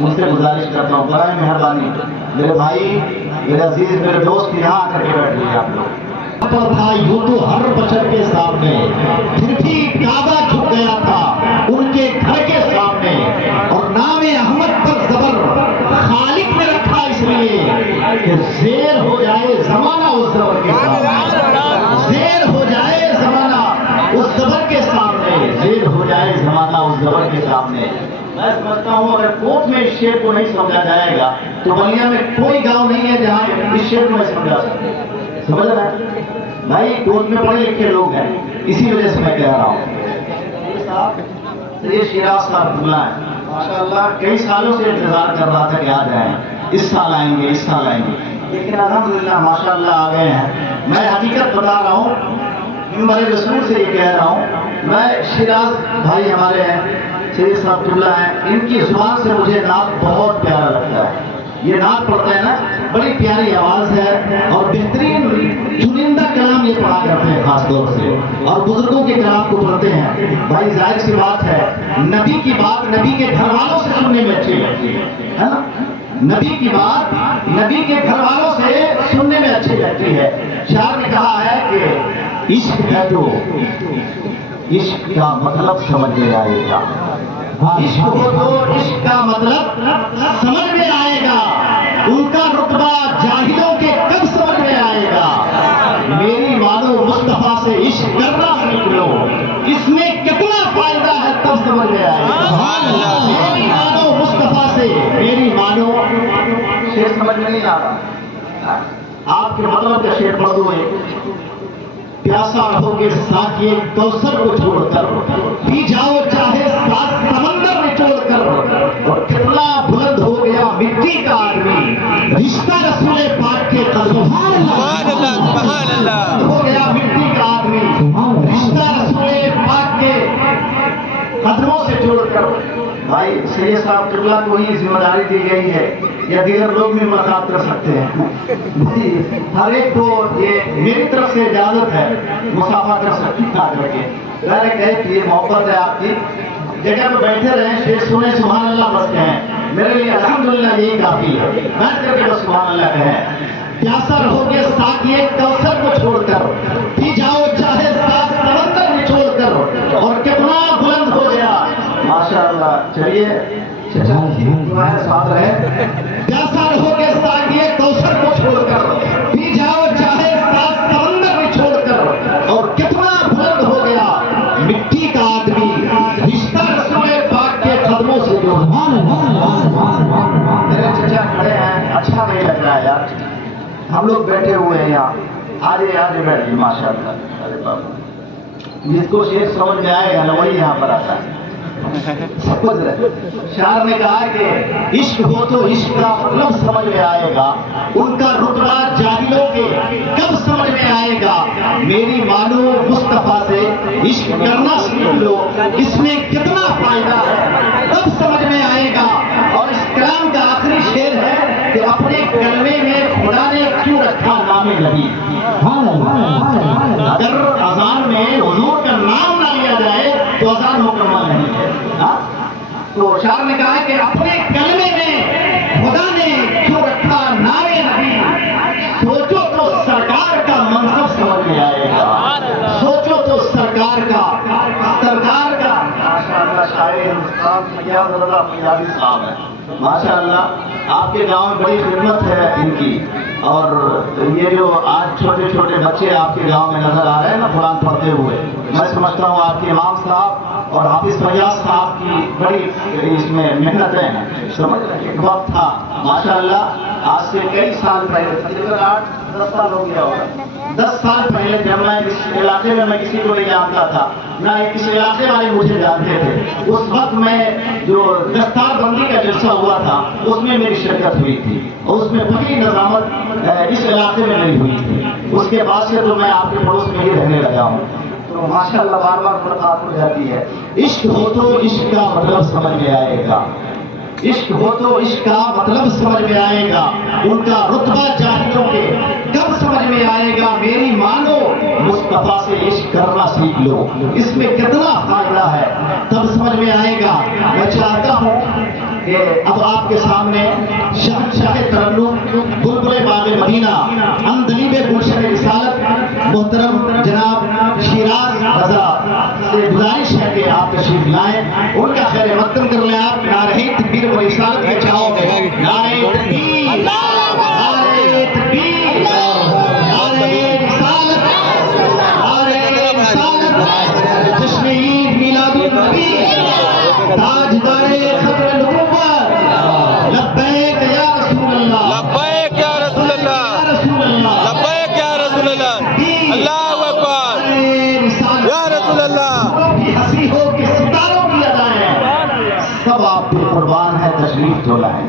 ان سے گزارش کرتا ہوں برائے مہربانی میرے بھائی میرے عزیز میرے دوست یہاں آ کر کے بیٹھ جائیے آپ لوگ تھا یوں تو ہر بشر کے سامنے، پھر بھی کعبہ جھک گیا تھا ان کے گھر کے سامنے، اور نام احمد پر زبر خالق نے رکھا اس لیے کہ زیر ہو جائے زمانہ اس زبر کے سامنے، زیر ہو جائے زمانہ اس زبر کے سامنے، زیر ہو جائے زمانہ اس زبر کے سامنے۔ میں سمجھتا ہوں اگر کوٹ میں اس شعر کو نہیں سمجھا جائے گا تو بلیا میں کوئی گاؤں نہیں ہے جہاں اس شعر کو نہیں سمجھا سکتے۔ سمجھ رہا ہے بھائی، کوٹ میں پڑھے لکھے لوگ ہیں، اسی وجہ سے میں کہہ رہا ہوں۔ یہ شیراز صاحب عبداللہ ہے، ماشاءاللہ کئی سالوں سے انتظار کر رہا تھا کہ آ جائیں، اس سال آئیں گے اس سال آئیں گے، لیکن الحمدللہ ماشاءاللہ آ گئے ہیں۔ میں حقیقت بتا رہا ہوں، منبر رسول سے یہ کہہ رہا ہوں، میں شیراز بھائی ہمارے ہیں، شیخ صاحب عبداللہ ہیں، ان کی زبان سے مجھے نعت بہت پیارا لگتا ہے۔ یہ نعت پڑھتے ہیں نا، بڑی پیاری آواز ہے اور بہترین چنندہ کلام یہ پڑھا کرتے ہیں خاص طور سے، اور بزرگوں کے کلام کو پڑھتے ہیں۔ بھائی ظاہر سی بات ہے، نبی کی بات نبی کے گھر والوں سے سننے میں اچھی لگتی ہے نا، نبی کی بات نبی کے گھر والوں سے سننے میں اچھی لگتی ہے۔ شاعر نے کہا ہے کہ عشق ہے تو عشق کا مطلب سمجھ میں آئے گا، عشق ہو تو عشق کا مطلب سمجھ میں آئے گا، ان کا رتبہ جاہلوں کے کب سمجھ میں آئے گا، میری مانو مصطفیٰ سے عشق کرنا سیکھ لو، اس میں کتنا فائدہ ہے تب سمجھ میں آئے گا، میری مانو مصطفیٰ سے، میری مانو۔ شعر سمجھ میں نہیں آ رہا، آپ کے مطلب کا شعر پڑھ دو۔ پیاسا رہو گے ساقیے کوثر کو چھوڑ کر، پی جاؤ چاہے سات سمندر نچوڑ کر، اور کتنا بلند ہو گیا مٹی کا آدمی، رشتہ رسول پاک کے قدموں سے، ہو گیا مٹی کا آدمی، رشتہ رسول پاک کے قدموں سے جوڑ کر۔ بھائی سید صاحب قبلہ کو ہی ذمہ داری دی گئی ہے یا دیگر لوگ بھی ملاقات کر سکتے ہیں، ہر ایک کو یہ میری طرف سے اجازت ہے، مصافحہ کر سکتے ہیں آ کر کے۔ میں نے کہا کہ یہ محبت ہے آپ کی، جگہ پہ بیٹھے رہیں شعر سنیں سبحان اللہ بس کہیں، میرے لیے الحمدللہ یہی کافی ہے، بیٹھ کر کے بس سبحان اللہ کہیں۔ پیاسا رہو گے ساقیے کوثر کو چھوڑ کر، پی جاؤ چاہے سات سمندر نچوڑ کر، اور کتنا بلند ہو گیا ماشاءاللہ۔ چلیے چچا دعائیں ساتھ رہے۔ پیاسا رہو گے ساقیے کوثر کو چھوڑ کر، پی جاؤ چاہے سات سمندر نچوڑ کر، اور کتنا بلند ہو گیا مٹی کا آدمی، رشتہ رسول پاک کے قدموں سے جو۔ میرے چچا کھڑے ہیں، اچھا نہیں لگ رہا ہے یار، ہم لوگ بیٹھے ہوئے ہیں یہاں، آجے آجے بیٹھے ماشاءاللہ۔ ارے بابا جس کو شعر سمجھ میں آئے گا نا وہی یہاں پر آتا ہے، سمجھ رہے۔ شاعر نے کہا کہ عشق ہو تو عشق کا مطلب سمجھ میں آئے گا، ان کا رتبہ جاہلوں کے کب سمجھ میں آئے گا، میری مانو مصطفیٰ سے عشق کرنا سیکھ لو، اس میں کتنا فائدہ ہے تب سمجھ میں آئے گا۔ اور اس کلام کا آخری شعر ہے کہ اپنے کلمے میں خدا نے کیوں رکھا نام نبی، اگر اذان میں حضور کا نام نہ لیا جائے تو اذان مکمل نہیں ہے۔ تو شاعر نے کہا کہ اپنے کلمے میں خدا نے کیوں رکھا نام نبی، سوچو تو سرکار کا منصب سمجھ میں آئے گا، سوچو تو سرکار کا ماشاءاللہ۔ شاعر ہندوستان فیاض رضا فیاضی صاحب ہے ماشاءاللہ، آپ کے گاؤں میں بڑی خدمت ہے ان کی، اور یہ جو آج چھوٹے چھوٹے بچے آپ کے گاؤں میں نظر آ رہے ہیں نا قرآن پڑھتے ہوئے، میں سمجھتا ہوں آپ کے امام صاحب اور حافظ فیاض صاحب کی بڑی اس میں محنتیں ہیں، سمجھ رہے ہیں۔ ایک وقت تھا ماشاءاللہ، آج سے کئی سال پہلے، تقریباً 8-10 سال ہو گیا ہوگا، 10 سال پہلے جب میں اس علاقے میں کسی کو نہیں جانتا تھا، نہ اس علاقے والے مجھے جانتے تھے، اس وقت میں جو دستار بندی کا جلسہ ہوا تھا اس میں میری شرکت ہوئی تھی، اور اس میں بڑی نظامت اس علاقے میں نہیں ہوئی تھی، اس کے بعد سے تو میں آپ کے پڑوس میں ہی رہنے لگا ہوں، تو ماشاءاللہ بار بار ملاقات ہو جاتی ہے۔ عشق ہو تو عشق کا مطلب سمجھ میں آئے گا، عشق ہو تو عشق کا مطلب سمجھ میں آئے گا، ان کا رتبہ جاہلوں کے کب سمجھ میں آئے گا، میری مانو مصطفیٰ سے عشق کرنا سیکھ لو، اس میں کتنا فائدہ ہے تب سمجھ میں آئے گا۔ میں چاہتا ہوں کہ اب آپ کے سامنے شہنشاہ ترنم بلبل باغ مدینہ عندلیب گلشن رسالت محترم جناب شیراز رضا سے گزارش ہے کہ آپ تشریف لائیں، ان کا خیر مقدم کر لیں آپ. نعرہ تکبیر و رسالت کے چاہو نعرہ تکبیر، نعرہ تکبیر، نعرہ رسالت، نعرہ رسالت، جشن عید میلاد النبی، تاجدار ختم نبوت، لبیک یا رسول اللہ، لبیک یا رسول اللہ، لبیک یا رسول اللہ، اللہ اکبر یا رسول اللہ. ہنسی ہو کہ ستاروں کی ادائیں سب آپ پر قربان ہے، تشریف تو لائیں.